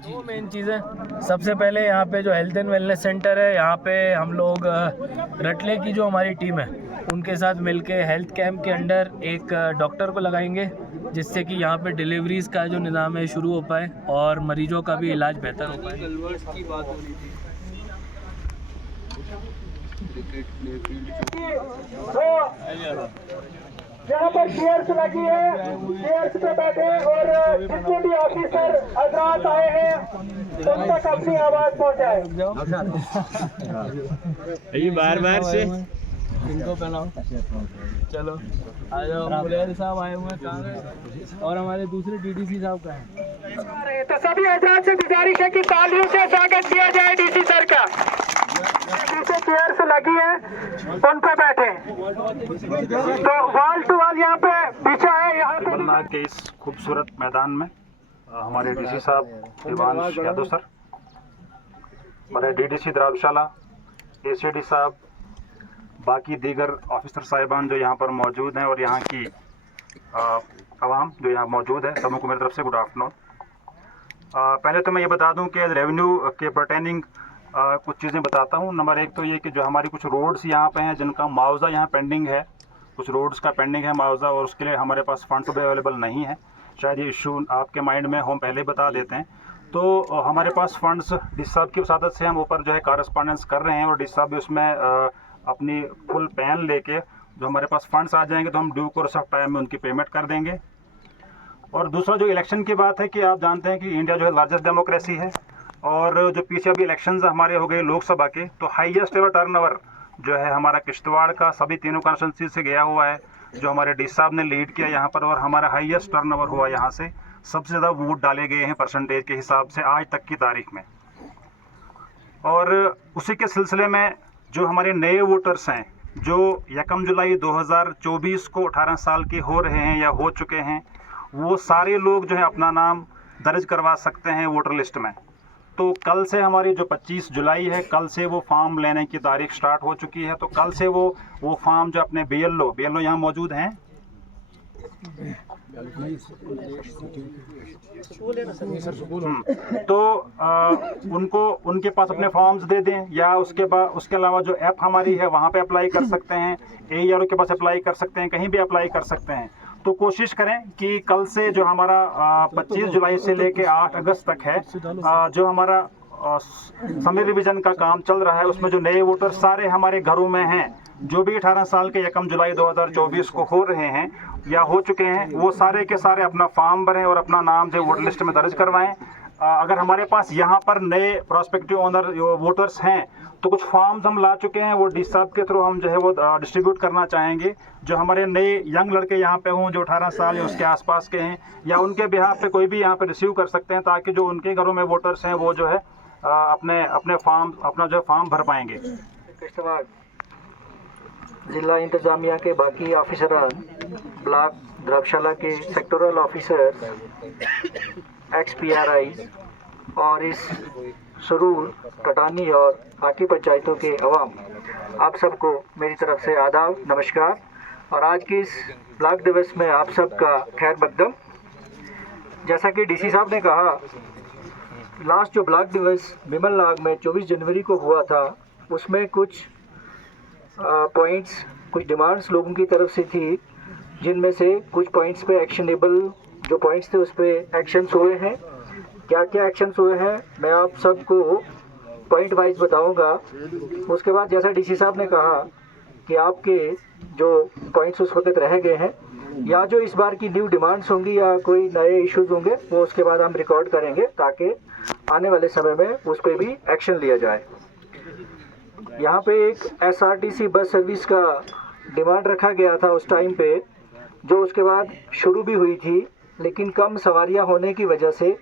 दो मेन चीज़ें, सबसे पहले यहाँ पे जो हेल्थ एंड वेलनेस सेंटर है, यहाँ पे हम लोग रटले की जो हमारी टीम है उनके साथ मिलके हेल्थ कैंप के अंडर एक डॉक्टर को लगाएंगे, जिससे कि यहाँ पे डिलीवरीज का जो निज़ाम है शुरू हो पाए और मरीजों का भी इलाज बेहतर हो पाए। यहाँ पर चेयर्स लगी है, चेयर्स पे बैठे और जितने भी ऑफिसर हजरात आए हैं उन तक अपनी आवाज पहुँचाए। बार से इनको पहनाओ। चलो आ जाओ, मुलेर साहब आए हुए हैं और हमारे दूसरे डीडीसी साहब का है। तो सभी हजरात से गुजारिश है कि तालियों से स्वागत किया जाए डीसी सर का। पीछे चेयर्स लगी है उन पर बैठे, तो वॉल टू वॉल यहाँ पे बिछा है। यहाँ पे के इस खूबसूरत मैदान में हमारे डीसी साहब दिवांश यादव सर, हमारे डीडीसी द्रावशाला, एसीडी साहब, बाकी दीगर ऑफिसर साहिबान जो यहाँ पर मौजूद हैं और यहाँ की आवाम जो यहाँ मौजूद है, सबको मेरी तरफ से गुड आफ्टरनून। पहले तो मैं ये बता दूं कि रेवेन्यू के पर्टेनिंग कुछ चीज़ें बताता हूँ। नंबर एक तो ये कि जो हमारी कुछ रोड्स यहाँ पे हैं जिनका मुआवजा यहाँ पेंडिंग है, कुछ रोड्स का पेंडिंग है मुआवजा, और उसके लिए हमारे पास फंड्स भी अवेलेबल नहीं है। शायद ये इशू आपके माइंड में हम पहले ही बता देते हैं। तो हमारे पास फंड्स डीसी साहब की वसादत से हम ऊपर जो है कॉरेस्पॉन्डेंस कर रहे हैं और डीसी साहब भी उसमें अपनी फुल पैन लेके जो हमारे पास फंड्स आ जाएंगे तो हम ड्यू कोर्स ऑफ टाइम में उनकी पेमेंट कर देंगे। और दूसरा जो इलेक्शन की बात है कि आप जानते हैं कि इंडिया जो है लार्जेस्ट डेमोक्रेसी है, और जो पीछे अभी इलेक्शंस हमारे हो गए लोकसभा के, तो हाईएस्ट एवर टर्नओवर जो है हमारा किश्तवाड़ का सभी तीनों कॉन्स्टिट्यूंसी से गया हुआ है, जो हमारे डीसी साहब ने लीड किया यहाँ पर, और हमारा हाईएस्ट टर्नओवर हुआ यहाँ से। सबसे ज़्यादा वोट डाले गए हैं परसेंटेज के हिसाब से आज तक की तारीख में। और उसी के सिलसिले में जो हमारे नए वोटर्स हैं जो 1 जुलाई 2024 को 18 साल के हो रहे हैं या हो चुके हैं, वो सारे लोग जो है अपना नाम दर्ज करवा सकते हैं वोटर लिस्ट में। तो कल से हमारी जो 25 जुलाई है, कल से वो फॉर्म लेने की तारीख स्टार्ट हो चुकी है। तो कल से वो फॉर्म जो अपने बीएलओ यहाँ मौजूद हैं, तो उनको उनके पास अपने फॉर्म्स दे दें, या उसके अलावा जो ऐप हमारी है वहाँ पे अप्लाई कर सकते हैं, AERO के पास अप्लाई कर सकते हैं, कहीं भी अप्लाई कर सकते हैं। तो कोशिश करें कि कल से जो हमारा 25 जुलाई से लेके 8 अगस्त तक है, जो हमारा समय रिवीजन का काम चल रहा है, उसमें जो नए वोटर सारे हमारे घरों में हैं, जो भी 18 साल के 1 जुलाई 2024 को हो रहे हैं या हो चुके हैं, वो सारे के सारे अपना फॉर्म भरें और अपना नाम जो वोटर लिस्ट में दर्ज करवाएं। अगर हमारे पास यहाँ पर नए प्रोस्पेक्टिव ओनर वोटर्स हैं तो कुछ फॉर्म्स हम ला चुके हैं, वो डीसी साहब के थ्रू हम जो है वो डिस्ट्रीब्यूट करना चाहेंगे। जो हमारे नए यंग लड़के यहाँ पे हों जो 18 साल या उसके आसपास के हैं, या उनके बिहाफ पे कोई भी यहाँ पे रिसीव कर सकते हैं, ताकि जो उनके घरों में वोटर्स हैं वो जो है अपना जो फॉर्म भर पाएंगे। किश्तवाड़ जिला इंतजामिया के बाकी ऑफिसरान, ब्लॉक द्रावशाला के सेक्टोरल ऑफिसर, XPRI और इस सरूर, कटानी और बाकी पंचायतों के अवाम, आप सबको मेरी तरफ से आदाब, नमस्कार। और आज की इस ब्लॉक दिवस में आप सबका खैर मकदम। जैसा कि डीसी साहब ने कहा, लास्ट जो ब्लॉक दिवस बिमल नाग में 24 जनवरी को हुआ था, उसमें कुछ पॉइंट्स, कुछ डिमांड्स लोगों की तरफ से थी, जिनमें से कुछ पॉइंट्स पे एक्शनेबल जो पॉइंट्स थे उस पर एक्शंस हुए हैं। क्या क्या एक्शंस हुए हैं मैं आप सबको पॉइंट वाइज बताऊंगा। उसके बाद जैसा डीसी साहब ने कहा कि आपके जो पॉइंट्स उस वक्त रह गए हैं, या जो इस बार की न्यू डिमांड्स होंगी या कोई नए इश्यूज होंगे, वो उसके बाद हम रिकॉर्ड करेंगे ताकि आने वाले समय में उस पर भी एक्शन लिया जाए। यहाँ पे एक SRTC बस सर्विस का डिमांड रखा गया था उस टाइम पे, जो उसके बाद शुरू भी हुई थी, लेकिन कम सवारियाँ होने की वजह से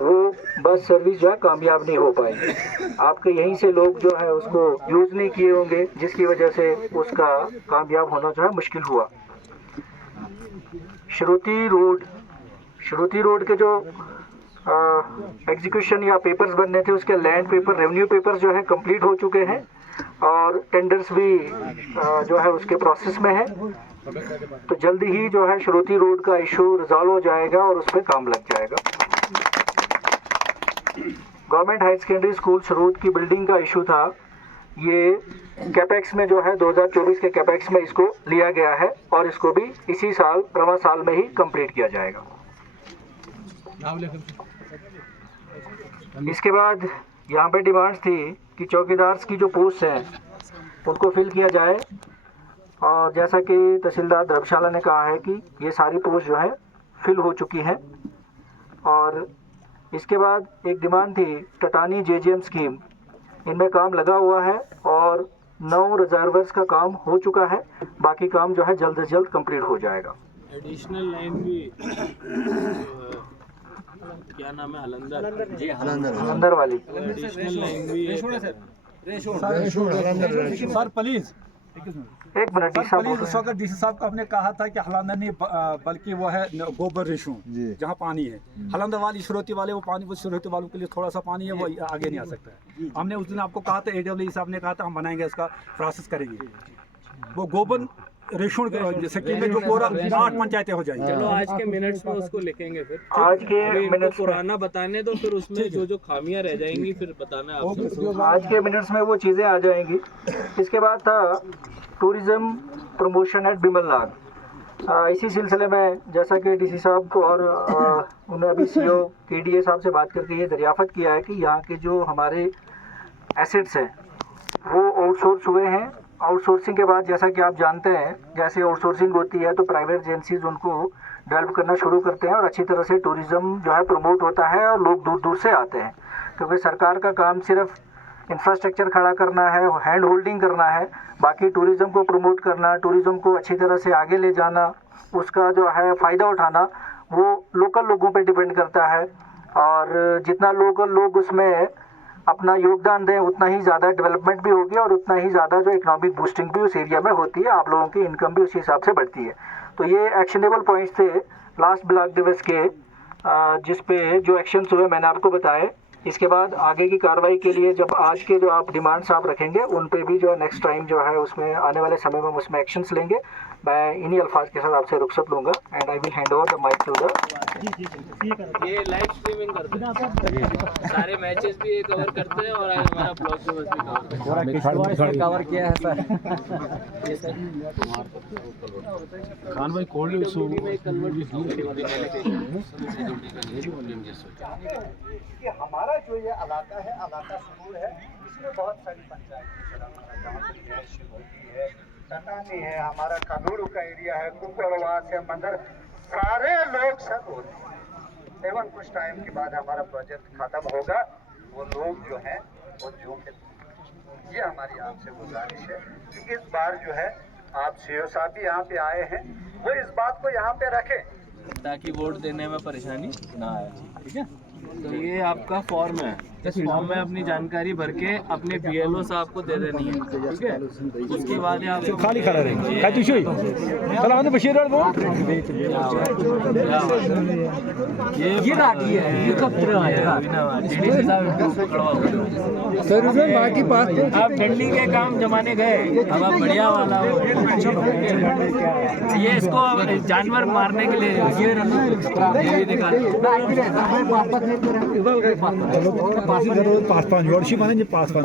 वो बस सर्विस जो है कामयाब नहीं हो पाई। आपके यहीं से लोग जो है उसको यूज़ नहीं किए होंगे, जिसकी वजह से उसका कामयाब होना जो है मुश्किल हुआ। श्रुति रोड के जो एग्जीक्यूशन या पेपर्स बनने थे, उसके लैंड पेपर, रेवेन्यू पेपर जो है कंप्लीट हो चुके हैं और टेंडर्स भी जो है उसके प्रोसेस में है। तो जल्दी ही जो है श्रुति रोड का इशू रिजॉल्व हो जाएगा और उस पर काम लग जाएगा। Government higher secondary school Sarud की बिल्डिंग का इशू था, ये कैपेक्स में जो है 2024 के कैपेक्स में इसको लिया गया है और इसको भी इसी साल रवा साल में ही कंप्लीट किया जाएगा। इसके बाद यहाँ पे डिमांड्स थी कि चौकीदार की जो पोस्ट हैं उनको फिल किया जाए, और जैसा कि तहसीलदार धर्मशाला ने कहा है कि ये सारी पोस्ट जो है फिल हो चुकी हैं। और इसके बाद एक डिमांड थी टटानी जेजीएम स्कीम, इनमें काम लगा हुआ है और 9 रिजर्वर्स का काम हो चुका है, बाकी काम जो है जल्द से जल्द कंप्लीट हो जाएगा। एडिशनल लाइन भी क्या नाम है, हलंदर जी, हलंदर वाली एडिशनल लाइन भी सर प्लीज एक मिनट सर प्लीज, उस वक्त डीसी साहब को आपने कहा था कि हलंदर नहीं बल्कि वो है गोबर रेशू जहाँ पानी है। हलंदर वाली श्रोती वाले वो पानी, वो श्रोती वालों के लिए थोड़ा सा पानी है, वो आगे नहीं आ सकता है। हमने उस दिन आपको कहा था, AWE साहब ने कहा था हम बनाएंगे, इसका प्रोसेस करेंगे। वो गोबर रेशू जैसे कि जो पूरा 8 पंचायतें हो जाएंगी। चलो आज के मिनट्स में उसको लिखेंगे, फिर आज के मिनट्स पुराना बताने दो, फिर उसमें जो जो खामियां रह जाएंगी फिर बताना आपको। आज के मिनट्स में वो चीज़ें आ जाएंगी। इसके बाद था टूरिज्म प्रमोशन एट बिमलनाग। इसी सिलसिले में जैसा कि डीसी साहब को और उन्होंने अभी CO KDA साहब से बात करके ये दरियाफ्त किया है कि यहाँ के जो हमारे एसेट्स हैं वो आउटसोर्स हुए हैं। आउटसोर्सिंग के बाद जैसा कि आप जानते हैं, जैसे आउटसोर्सिंग होती है तो प्राइवेट एजेंसीज उनको डेवलप करना शुरू करते हैं और अच्छी तरह से टूरिज़्म जो है प्रमोट होता है और लोग दूर दूर से आते हैं, क्योंकि सरकार का काम सिर्फ इंफ्रास्ट्रक्चर खड़ा करना है, हैंड होल्डिंग करना है, बाकी टूरिज़्म को प्रमोट करना, टूरिज़्म को अच्छी तरह से आगे ले जाना, उसका जो है फ़ायदा उठाना, वो लोकल लोगों पे डिपेंड करता है। और जितना लोकल लोग उसमें अपना योगदान दें उतना ही ज़्यादा डेवलपमेंट भी होगी और उतना ही ज़्यादा जो इकोनॉमिक बूस्टिंग भी उस एरिया में होती है, आप लोगों की इनकम भी उसी हिसाब से बढ़ती है। तो ये एक्शनेबल पॉइंट्स थे लास्ट ब्लॉक दिवस के, जिस पे जो एक्शंस हुए मैंने आपको बताए। इसके बाद आगे की कार्रवाई के लिए जब आज के जो आप डिमांड्स आप रखेंगे उन पे भी जो नेक्स्ट टाइम जो है उसमें आने वाले समय में उसमें एक्शंस लेंगे। मैं इन्हीं अल्फाज के साथ आपसे रुखसत लूँगा and I will hand over the mic to the. ये लाइव स्ट्रीमिंग करते हैं, सारे मैचेस भी ये कवर करते हैं और आज हमारा ब्लॉग दिवस भी कवर किया है सर। खान भाई कोल्ड कि हमारा जो ये इलाका है, इलाका समूह है, इसमें बहुत सारी पंचायतें होती है, टटानी है, हमारा कानूरू का एरिया है, कुकड़वास है, मंदर, सारे लोग सब होते हैं। एवं कुछ टाइम के बाद हमारा प्रोजेक्ट खत्म होगा, वो लोग जो हैं वो जोखिम। ये हमारी आपसे गुजारिश है कि इस बार जो है आप CO साहब भी यहाँ पे आए हैं, वो इस बात को यहाँ पे रखें ताकि वोट देने में परेशानी ना आए। ठीक है, तो ये आपका फॉर्म है, इस फॉर्म में अपनी जानकारी भर के अपने BLO साहब को दे देनी है। ठीक है, उसके बाद आप खाली खड़ा रहेंगे। काय तुझे चला हमने बशीर ये राखी है, ये कब तरह आएगा सर? बाकी बात आप डंडी के काम जमाने गए, अब आप बढ़िया वाला हो। ये इसको जानवर मारने के लिए ये दिखा पाच वर्षी माने पाच अब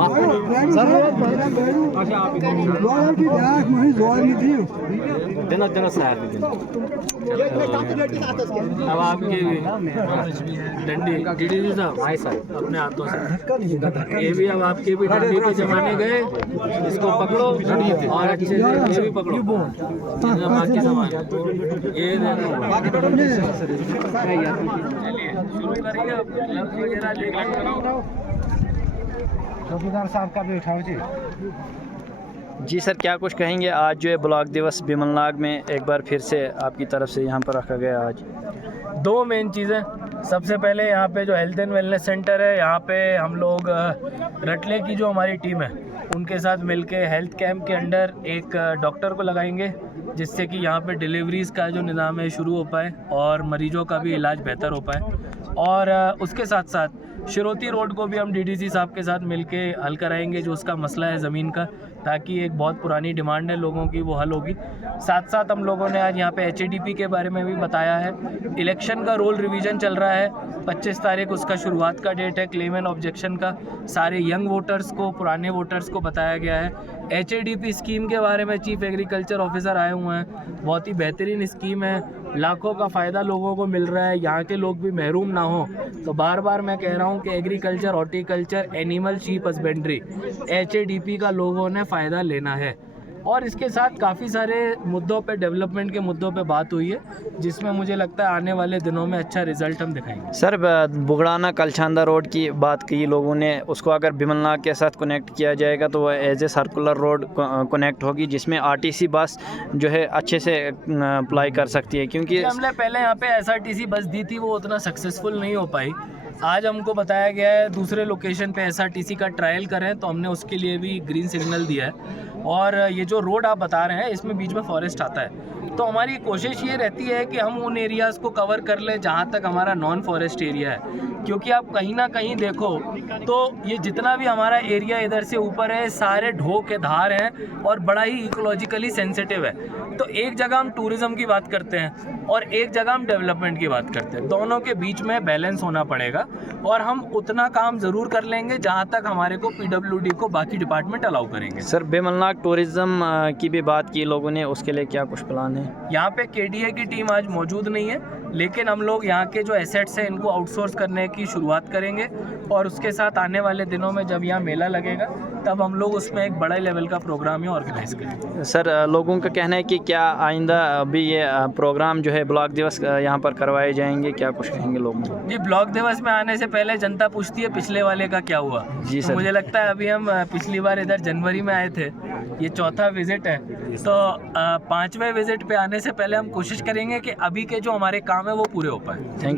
आपके डंडी DDC साहब भाई साहब अपने हाथों से ये भी अब आपके भी डंडी के जमाने गए, इसको पकड़ो और अच्छे से ये भी पकड़ो, बाकी सामान ये चलिए शुरू करिए। चौकीदार साहब का भी उठाओ जी सर, क्या कुछ कहेंगे? आज जो है ब्लॉक दिवस बिमलनाग में एक बार फिर से आपकी तरफ से यहाँ पर रखा गया। आज 2 मेन चीज़ें। सबसे पहले यहाँ पे जो हेल्थ एंड वेलनेस सेंटर है, यहाँ पे हम लोग रटले की जो हमारी टीम है उनके साथ मिलके हेल्थ कैंप के अंडर एक डॉक्टर को लगाएंगे, जिससे कि यहाँ पे डिलीवरीज़ का जो निज़ाम है शुरू हो पाए और मरीजों का भी इलाज बेहतर हो पाए। और उसके साथ साथ शिरोती रोड को भी हम DDC साहब के साथ मिलके हल कराएंगे, जो उसका मसला है ज़मीन का, ताकि एक बहुत पुरानी डिमांड है लोगों की, वो हल होगी। साथ साथ हम लोगों ने आज यहाँ पे HADP के बारे में भी बताया है। इलेक्शन का रोल रिवीजन चल रहा है, 25 तारीख उसका शुरुआत का डेट है क्लेम एंड ऑब्जेक्शन का। सारे यंग वोटर्स को, पुराने वोटर्स को बताया गया है। HADP स्कीम के बारे में चीफ एग्रीकल्चर ऑफिसर आए हुए हैं, बहुत ही बेहतरीन स्कीम है, लाखों का फ़ायदा लोगों को मिल रहा है, यहाँ के लोग भी महरूम ना हो। तो बार बार मैं कह रहा हूँ कि agriculture, horticulture, animal, sheep husbandry, HADP का लोगों ने फ़ायदा लेना है। और इसके साथ काफ़ी सारे मुद्दों पे, डेवलपमेंट के मुद्दों पे बात हुई है, जिसमें मुझे लगता है आने वाले दिनों में अच्छा रिजल्ट हम दिखाएंगे। सर बुगड़ाना कलछांदा रोड की बात की लोगों ने, उसको अगर बिमलनाग के साथ कनेक्ट किया जाएगा तो वह as a circular road connect होगी, जिसमें RTC बस जो है अच्छे से अप्लाई कर सकती है, क्योंकि हमने पहले यहाँ पे SRTC बस दी थी, वो उतना सक्सेसफुल नहीं हो पाई। आज हमको बताया गया है दूसरे लोकेशन पे SRTC का ट्रायल करें, तो हमने उसके लिए भी ग्रीन सिग्नल दिया है। और ये जो रोड आप बता रहे हैं, इसमें बीच में फॉरेस्ट आता है, तो हमारी कोशिश ये रहती है कि हम उन एरियाज़ को कवर कर लें जहाँ तक हमारा नॉन फॉरेस्ट एरिया है। क्योंकि आप कहीं ना कहीं देखो तो ये जितना भी हमारा एरिया इधर से ऊपर है, सारे ढो के धार हैं और बड़ा ही इकोलॉजिकली सेंसिटिव है। तो एक जगह हम टूरिज़्म की बात करते हैं और एक जगह हम डेवलपमेंट की बात करते हैं, दोनों के बीच में बैलेंस होना पड़ेगा। और हम उतना काम ज़रूर कर लेंगे जहाँ तक हमारे को PWD को बाकी डिपार्टमेंट अलाउ करेंगे। सर बिमलनाग टूरिज़्म की भी बात की लोगों ने, उसके लिए क्या कुछ प्लान है? यहाँ पे KDA की टीम आज मौजूद नहीं है, लेकिन हम लोग यहाँ के जो एसेट्स हैं इनको आउटसोर्स करने की शुरुआत करेंगे। और उसके साथ आने वाले दिनों में जब यहाँ मेला लगेगा, तब हम लोग उसमें एक बड़े लेवल का प्रोग्राम ही ऑर्गेनाइज करेंगे। सर लोगों का कहना है कि क्या आइंदा अभी ये प्रोग्राम जो है ब्लॉक दिवस यहाँ पर करवाए जाएंगे, क्या कुछ कहेंगे लोग? जी, ब्लॉक दिवस में आने से पहले जनता पूछती है पिछले वाले का क्या हुआ। जी तो सर। मुझे लगता है अभी हम पिछली बार इधर जनवरी में आए थे, ये 4था विजिट है, तो 5वें विजिट पे आने से पहले हम कोशिश करेंगे कि अभी के जो हमारे काम है वो पूरे हो पाए। थैंक